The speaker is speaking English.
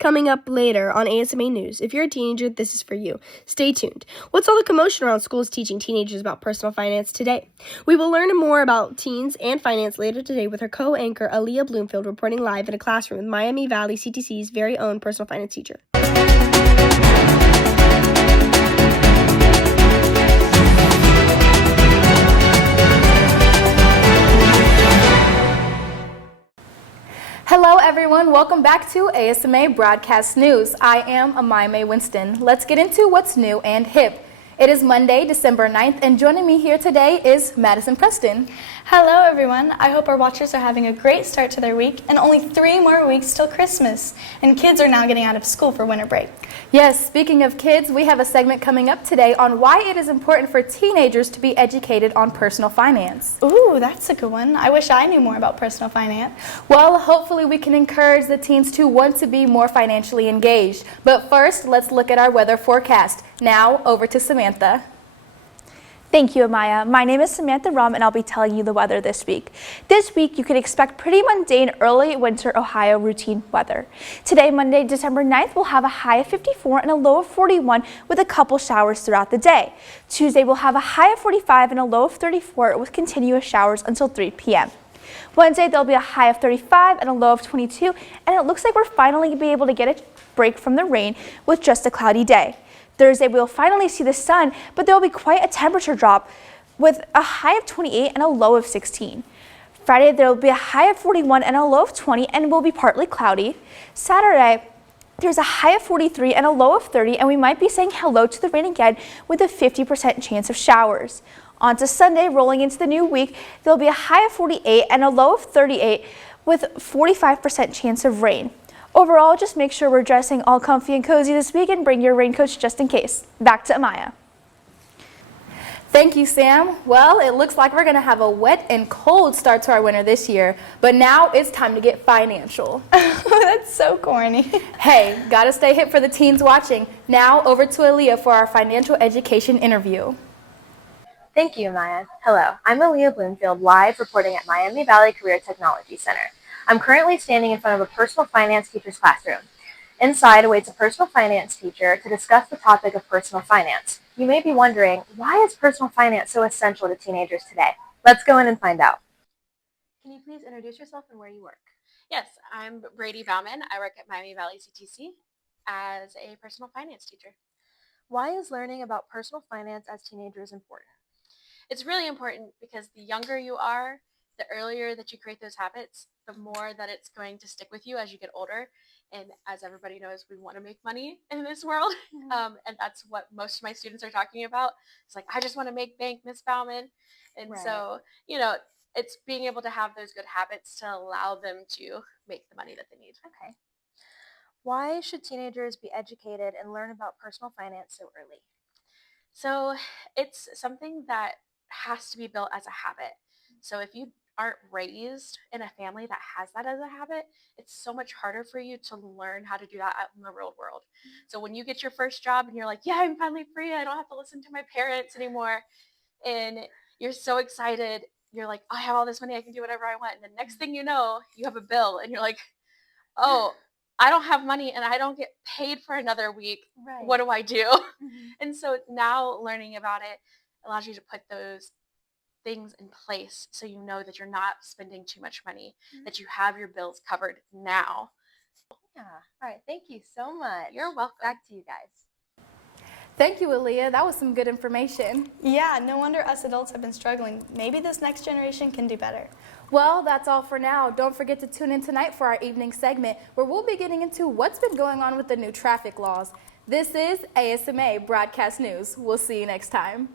Coming up later on ASMA News, if you're a teenager, this is for you. Stay tuned. What's all the commotion around schools teaching teenagers about personal finance today? We will learn more about teens and finance later today with our co-anchor Aaliyah Bloomfield reporting live in a classroom with Miami Valley CTC's very own personal finance teacher. Hello everyone, welcome back to ASMA Broadcast News. I am Amaya Winston. Let's get into what's new and hip. It is Monday, December 9th, and joining me here today is Madison Preston. Hello everyone, I hope our watchers are having a great start to their week and only 3 more weeks till Christmas. And kids are now getting out of school for winter break. Yes, speaking of kids, we have a segment coming up today on why it is important for teenagers to be educated on personal finance. Ooh, that's a good one. I wish I knew more about personal finance. Well, hopefully we can encourage the teens to want to be more financially engaged. But first, let's look at our weather forecast. Now, over to Samantha. Thank you, Amaya. My name is Samantha Rum, and I'll be telling you the weather this week. This week, you can expect pretty mundane early winter Ohio routine weather. Today, Monday, December 9th, we'll have a high of 54 and a low of 41 with a couple showers throughout the day. Tuesday, we'll have a high of 45 and a low of 34 with continuous showers until 3 p.m. Wednesday, there'll be a high of 35 and a low of 22, and it looks like we're finally going to be able to get a break from the rain with just a cloudy day. Thursday, we'll finally see the sun, but there will be quite a temperature drop with a high of 28 and a low of 16. Friday, there will be a high of 41 and a low of 20 and will be partly cloudy. Saturday, there's a high of 43 and a low of 30, and we might be saying hello to the rain again with a 50% chance of showers. On to Sunday, rolling into the new week, there'll be a high of 48 and a low of 38 with 45% chance of rain. Overall, just make sure we're dressing all comfy and cozy this week and bring your raincoats just in case. Back to Amaya. Thank you, Sam. Well, it looks like we're going to have a wet and cold start to our winter this year, but now it's time to get financial. That's so corny. Hey, gotta stay hip for the teens watching. Now over to Aaliyah for our financial education interview. Thank you, Maya. Hello, I'm Aaliyah Bloomfield, live reporting at Miami Valley Career Technology Center. I'm currently standing in front of a personal finance teacher's classroom. Inside awaits a personal finance teacher to discuss the topic of personal finance. You may be wondering, why is personal finance so essential to teenagers today? Let's go in and find out. Can you please introduce yourself and where you work? Yes, I'm Brady Bauman. I work at Miami Valley CTC as a personal finance teacher. Why is learning about personal finance as teenagers important? It's really important because the younger you are, the earlier that you create those habits, the more that it's going to stick with you as you get older. And as everybody knows, we want to make money in this world. And that's what most of my students are talking about. It's like, I just want to make bank, Miss Bauman. And so, it's being able to have those good habits to allow them to make the money that they need. Okay. Why should teenagers be educated and learn about personal finance so early? So it's something that has to be built as a habit. So if you aren't raised in a family that has that as a habit, it's so much harder for you to learn how to do that out in the real world. So when you get your first job and you're like, yeah, I'm finally free, I don't have to listen to my parents anymore, and you're so excited, you're like, I have all this money, I can do whatever I want, and the next thing you know, you have a bill and you're like, oh, I don't have money and I don't get paid for another week. Right. What do I do? Mm-hmm. And so now learning about it allows you to put those things in place so you know that you're not spending too much money, that you have your bills covered now. Yeah. All right. Thank you so much. You're welcome. Back to you guys. Thank you, Aaliyah. That was some good information. Yeah, no wonder us adults have been struggling. Maybe this next generation can do better. Well, that's all for now. Don't forget to tune in tonight for our evening segment where we'll be getting into what's been going on with the new traffic laws. This is ASMA Broadcast News. We'll see you next time.